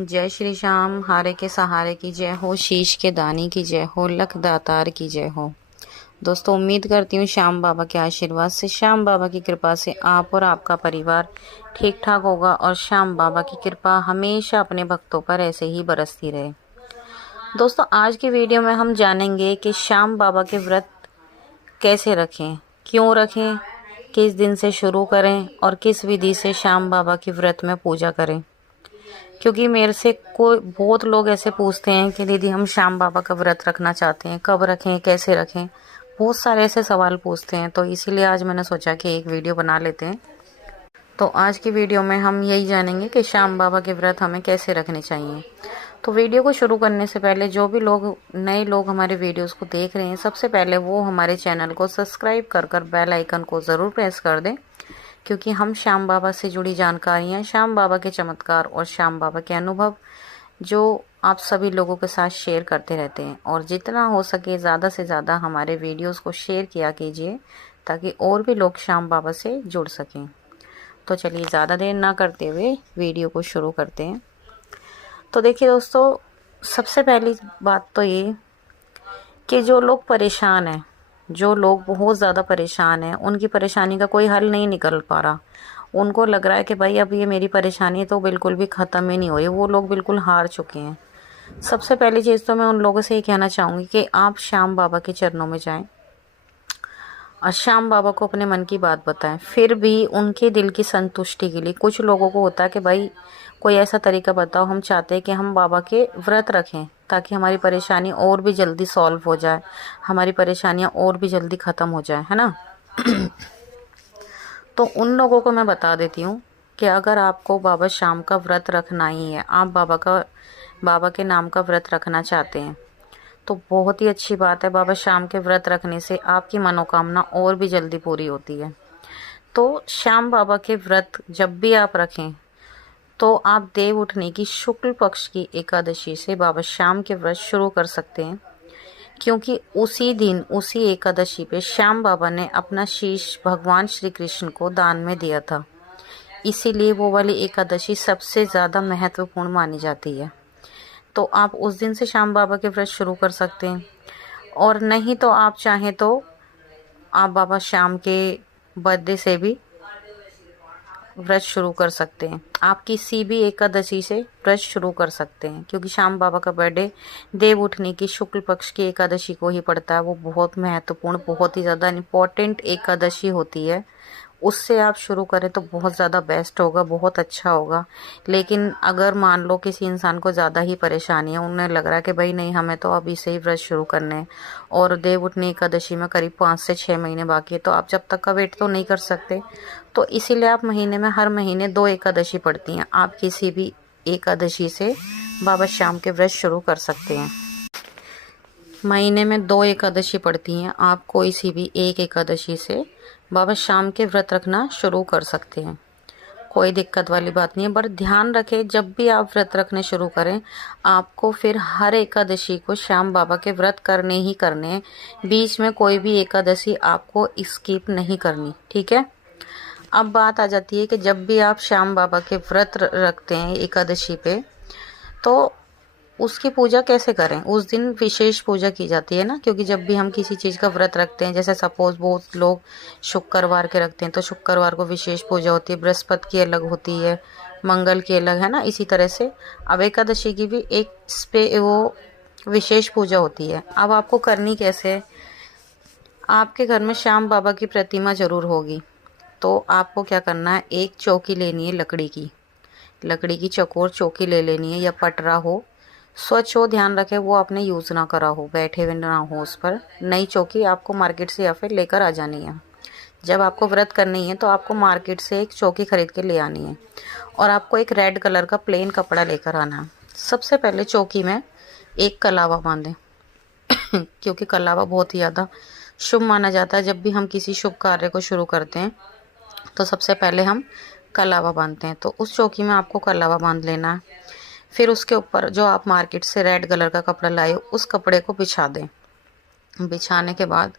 जय श्री श्याम, हारे के सहारे की जय हो, शीश के दानी की जय हो, लख दातार की जय हो। दोस्तों, उम्मीद करती हूँ श्याम बाबा के आशीर्वाद से, श्याम बाबा की कृपा से आप और आपका परिवार ठीक ठाक होगा और श्याम बाबा की कृपा हमेशा अपने भक्तों पर ऐसे ही बरसती रहे। दोस्तों, आज की वीडियो में हम जानेंगे कि श्याम बाबा के व्रत कैसे रखें, क्यों रखें, किस दिन से शुरू करें और किस विधि से श्याम बाबा की व्रत में पूजा करें। क्योंकि मेरे से कोई बहुत लोग ऐसे पूछते हैं कि दीदी हम श्याम बाबा का व्रत रखना चाहते हैं, कब रखें, कैसे रखें, बहुत सारे ऐसे सवाल पूछते हैं। तो इसीलिए आज मैंने सोचा कि एक वीडियो बना लेते हैं। तो आज की वीडियो में हम यही जानेंगे कि श्याम बाबा के व्रत हमें कैसे रखने चाहिए। तो वीडियो को शुरू करने से पहले जो भी लोग नए लोग हमारे वीडियोस को देख रहे हैं, सबसे पहले वो हमारे चैनल को सब्सक्राइब कर बेल आइकन को ज़रूर प्रेस कर दें, क्योंकि हम श्याम बाबा से जुड़ी जानकारियाँ, श्याम बाबा के चमत्कार और श्याम बाबा के अनुभव जो आप सभी लोगों के साथ शेयर करते रहते हैं। और जितना हो सके ज़्यादा से ज़्यादा हमारे वीडियोस को शेयर किया कीजिए, ताकि और भी लोग श्याम बाबा से जुड़ सकें। तो चलिए ज़्यादा देर ना करते हुए वीडियो को शुरू करते हैं। तो देखिए दोस्तों, सबसे पहली बात तो ये कि जो लोग परेशान हैं, जो लोग बहुत ज़्यादा परेशान हैं, उनकी परेशानी का कोई हल नहीं निकल पा रहा, उनको लग रहा है कि भाई अब ये मेरी परेशानी तो बिल्कुल भी ख़त्म ही नहीं हुई, वो लोग बिल्कुल हार चुके हैं। सबसे पहली चीज़ तो मैं उन लोगों से ये कहना चाहूँगी कि आप श्याम बाबा के चरणों में जाएं और श्याम बाबा को अपने मन की बात बताएं। फिर भी उनके दिल की संतुष्टि के लिए कुछ लोगों को होता है कि भाई कोई ऐसा तरीका बताओ, हम चाहते हैं कि हम बाबा के व्रत रखें ताकि हमारी परेशानी और भी जल्दी सॉल्व हो जाए, हमारी परेशानियां और भी जल्दी ख़त्म हो जाए, है ना। तो उन लोगों को मैं बता देती हूँ कि अगर आपको बाबा श्याम का व्रत रखना ही है, आप बाबा के नाम का व्रत रखना चाहते हैं, तो बहुत ही अच्छी बात है। बाबा श्याम के व्रत रखने से आपकी मनोकामना और भी जल्दी पूरी होती है। तो श्याम बाबा के व्रत जब भी आप रखें, तो आप देव उठने की शुक्ल पक्ष की एकादशी से बाबा श्याम के व्रत शुरू कर सकते हैं, क्योंकि उसी दिन, उसी एकादशी पे श्याम बाबा ने अपना शीश भगवान श्री कृष्ण को दान में दिया था। इसीलिए वो वाली एकादशी सबसे ज़्यादा महत्वपूर्ण मानी जाती है। तो आप उस दिन से श्याम बाबा के व्रत शुरू कर सकते हैं, और नहीं तो आप चाहें तो आप बाबा श्याम के बर्थडे से भी व्रत शुरू कर सकते हैं। आप किसी भी एकादशी से व्रत शुरू कर सकते हैं, क्योंकि श्याम बाबा का बर्थडे देव उठने की शुक्ल पक्ष की एकादशी को ही पड़ता है। वो बहुत महत्वपूर्ण, बहुत ही ज़्यादा इम्पोर्टेंट एकादशी होती है। उससे आप शुरू करें तो बहुत ज़्यादा बेस्ट होगा, बहुत अच्छा होगा। लेकिन अगर मान लो किसी इंसान को ज़्यादा ही परेशानी है, उन्हें लग रहा है कि भाई नहीं, हमें तो अभी से ही व्रत शुरू करने हैं और देव उठनी एकादशी में करीब 5 से 6 महीने बाकी है, तो आप जब तक का वेट तो नहीं कर सकते। तो इसीलिए आप महीने में, हर महीने 2 एकादशी पड़ती हैं, आप किसी भी एकादशी से बाबा श्याम के व्रत शुरू कर सकते हैं। महीने में 2 एकादशी पड़ती हैं, आप कोई सी भी एक एकादशी से बाबा श्याम के व्रत रखना शुरू कर सकते हैं। कोई दिक्कत वाली बात नहीं है। पर ध्यान रखें, जब भी आप व्रत रखने शुरू करें, आपको फिर हर एकादशी को श्याम बाबा के व्रत करने ही करने हैं। बीच में कोई भी एकादशी आपको स्किप नहीं करनी, ठीक है। अब बात आ जाती है कि जब भी आप श्याम बाबा के व्रत रखते हैं एकादशी पे, तो उसकी पूजा कैसे करें। उस दिन विशेष पूजा की जाती है ना, क्योंकि जब भी हम किसी चीज़ का व्रत रखते हैं, जैसे सपोज बहुत लोग शुक्रवार के रखते हैं, तो शुक्रवार को विशेष पूजा होती है, बृहस्पति की अलग होती है, मंगल की अलग, है ना। इसी तरह से अब एकादशी की भी एक वो विशेष पूजा होती है। अब आपको करनी कैसे है, आपके घर में श्याम बाबा की प्रतिमा ज़रूर होगी, तो आपको क्या करना है, एक चौकी लेनी है, लकड़ी की चौकोर चौकी ले लेनी है, या पटरा हो, स्वच्छ हो, ध्यान रखें वो आपने यूज़ ना करा हो, बैठे हुए ना हो उस पर। नई चौकी आपको मार्केट से या फिर लेकर आ जानी है। जब आपको व्रत करनी है तो आपको मार्केट से एक चौकी खरीद के ले आनी है, और आपको एक रेड कलर का प्लेन कपड़ा लेकर आना है। सबसे पहले चौकी में एक कलावा बांधें क्योंकि कलावा बहुत ही ज़्यादा शुभ माना जाता है। जब भी हम किसी शुभ कार्य को शुरू करते हैं तो सबसे पहले हम कलावा बांधते हैं। तो उस चौकी में आपको कलावा बांध लेना है। फिर उसके ऊपर जो आप मार्केट से रेड कलर का कपड़ा लाए हो, उस कपड़े को बिछा दें। बिछाने के बाद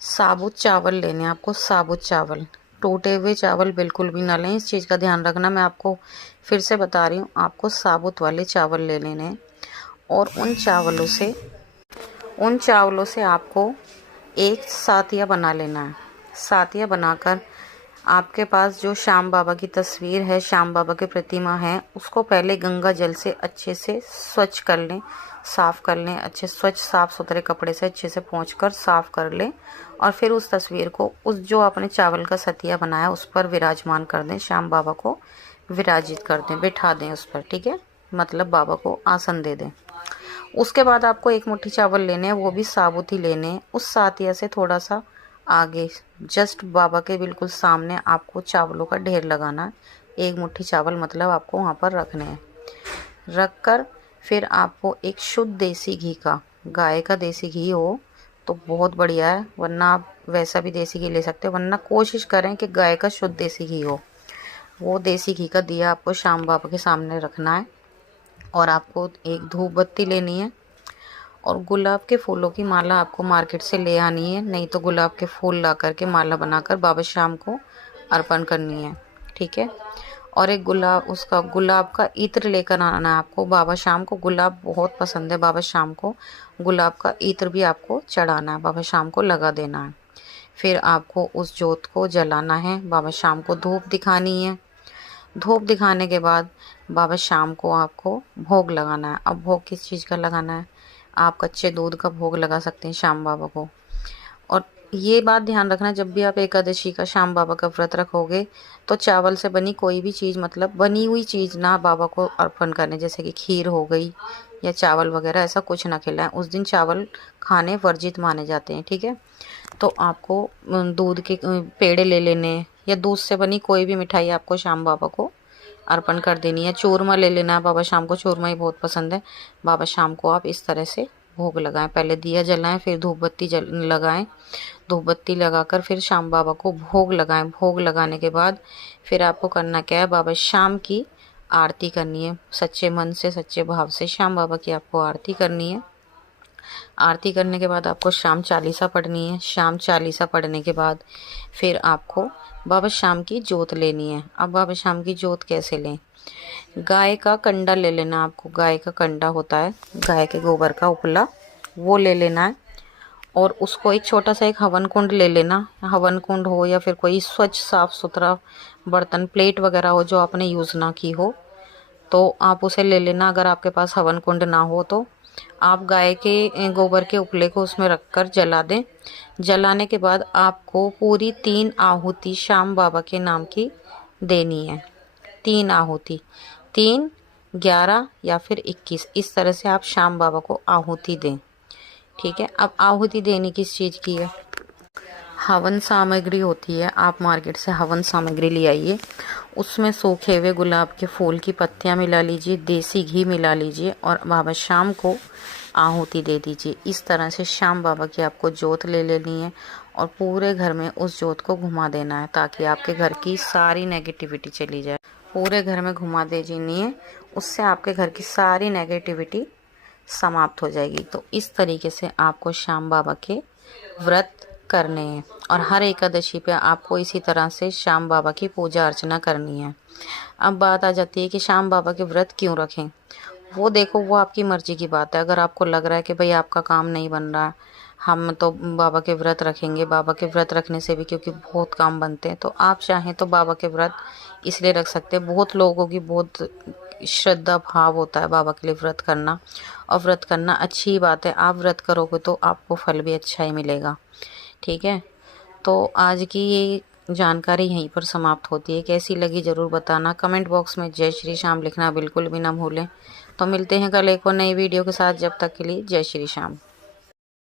साबुत चावल लेने हैं आपको, साबुत चावल टूटे हुए चावल बिल्कुल भी ना लें, इस चीज़ का ध्यान रखना। मैं आपको फिर से बता रही हूँ, आपको साबुत वाले चावल ले लेने हैं और उन चावलों से आपको एक सातिया बना लेना है। सातिया बनाकर आपके पास जो श्याम बाबा की तस्वीर है, श्याम बाबा की प्रतिमा है, उसको पहले गंगा जल से अच्छे से स्वच्छ कर लें, साफ़ कर लें। अच्छे स्वच्छ साफ़ सुथरे कपड़े से अच्छे से पोंछकर साफ़ कर लें और फिर उस तस्वीर को उस जो आपने चावल का सतिया बनाया उस पर विराजमान कर दें। श्याम बाबा को विराजित कर दें, बिठा दें उस पर, ठीक है, मतलब बाबा को आसन दे दें। उसके बाद आपको एक मुट्ठी चावल लेने हैं, वो भी साबुत ही लेने हैं। उस सातिया से थोड़ा सा आगे जस्ट बाबा के बिल्कुल सामने आपको चावलों का ढेर लगाना है। एक मुट्ठी चावल मतलब आपको वहाँ पर रखने हैं। रख कर फिर आपको एक शुद्ध देसी घी का, गाय का देसी घी हो तो बहुत बढ़िया है, वरना आप वैसा भी देसी घी ले सकते हो, वरना कोशिश करें कि गाय का शुद्ध देसी घी हो। वो देसी घी का दिया आपको श्याम बाबा के सामने रखना है और आपको एक धूप बत्ती लेनी है और गुलाब के फूलों की माला आपको मार्केट से ले आनी है, नहीं तो गुलाब के फूल ला करके माला बनाकर बाबा श्याम को अर्पण करनी है, ठीक है। और एक गुलाब का इत्र लेकर आना है आपको। बाबा श्याम को गुलाब बहुत पसंद है, बाबा श्याम को गुलाब का इत्र भी आपको चढ़ाना है, बाबा श्याम को लगा देना है। फिर आपको उस जोत को जलाना है, बाबा श्याम को धूप दिखानी है। धूप दिखाने के बाद बाबा श्याम को आपको भोग लगाना है। अब भोग किस चीज़ का लगाना है? आप कच्चे दूध का भोग लगा सकते हैं श्याम बाबा को। और ये बात ध्यान रखना, जब भी आप एकादशी का श्याम बाबा का व्रत रखोगे तो चावल से बनी कोई भी चीज़, मतलब बनी हुई चीज़ ना बाबा को अर्पण करने, जैसे कि खीर हो गई या चावल वगैरह, ऐसा कुछ ना खिलाएं। उस दिन चावल खाने वर्जित माने जाते हैं, ठीक है। तो आपको दूध के पेड़े ले लेने या दूध से बनी कोई भी मिठाई आपको श्याम बाबा को अर्पण कर देनी है। चूरमा ले लेना है, बाबा श्याम को चूरमा ही बहुत पसंद है। बाबा श्याम को आप इस तरह से भोग लगाएं, पहले दिया जलाएं, फिर धूप बत्ती लगाएं। धूप बत्ती लगाकर फिर श्याम बाबा को भोग लगाएं। भोग लगाने के बाद फिर आपको करना क्या है? बाबा श्याम की आरती करनी है। सच्चे मन से, सच्चे भाव से श्याम बाबा की आपको आरती करनी है। आरती करने के बाद आपको श्याम चालीसा पढ़नी है। श्याम चालीसा पढ़ने के बाद फिर आपको बाबा श्याम की जोत लेनी है। अब बाबा श्याम की जोत कैसे लें? गाय का कंडा ले लेना आपको। गाय का कंडा होता है, गाय के गोबर का उपला, वो ले लेना है और उसको एक छोटा सा एक हवन कुंड ले लेना। हवन कुंड हो या फिर कोई स्वच्छ साफ सुथरा बर्तन, प्लेट वगैरह हो जो आपने यूज़ ना की हो तो आप उसे ले लेना। अगर आपके पास हवन कुंड ना हो तो आप गाय के गोबर के उपले को उसमें रखकर जला दें। जलाने के बाद आपको पूरी 3 आहुति श्याम बाबा के नाम की देनी है। 3 आहुति, 3, 11 या फिर 21, इस तरह से आप श्याम बाबा को आहुति दें, ठीक है। अब आहुति देनी किस चीज़ की है? हवन सामग्री होती है, आप मार्केट से हवन सामग्री ले आइए। उसमें सूखे हुए गुलाब के फूल की पत्तियां मिला लीजिए, देसी घी मिला लीजिए और बाबा श्याम को आहुति दे दीजिए। इस तरह से श्याम बाबा की आपको जोत ले लेनी है और पूरे घर में उस जोत को घुमा देना है ताकि आपके घर की सारी नेगेटिविटी चली जाए। पूरे घर में घुमा दीजिए, उससे आपके घर की सारी नेगेटिविटी समाप्त हो जाएगी। तो इस तरीके से आपको श्याम बाबा के व्रत करने हैं और हर एकादशी पे आपको इसी तरह से श्याम बाबा की पूजा अर्चना करनी है। अब बात आ जाती है कि श्याम बाबा के व्रत क्यों रखें? वो देखो, वो आपकी मर्जी की बात है। अगर आपको लग रहा है कि भाई आपका काम नहीं बन रहा, हम तो बाबा के व्रत रखेंगे, बाबा के व्रत रखने से भी क्योंकि बहुत काम बनते हैं, तो आप चाहें तो बाबा के व्रत इसलिए रख सकते हैं। बहुत लोगों की बहुत श्रद्धा भाव होता है बाबा के लिए व्रत करना, और व्रत करना अच्छी बात है। आप व्रत करोगे तो आपको फल भी अच्छा ही मिलेगा, ठीक है। तो आज की ये जानकारी यहीं पर समाप्त होती है। कैसी लगी ज़रूर बताना। कमेंट बॉक्स में जय श्री श्याम लिखना बिल्कुल भी ना भूलें। तो मिलते हैं कल एक और नई वीडियो के साथ। जब तक के लिए जय श्री श्याम।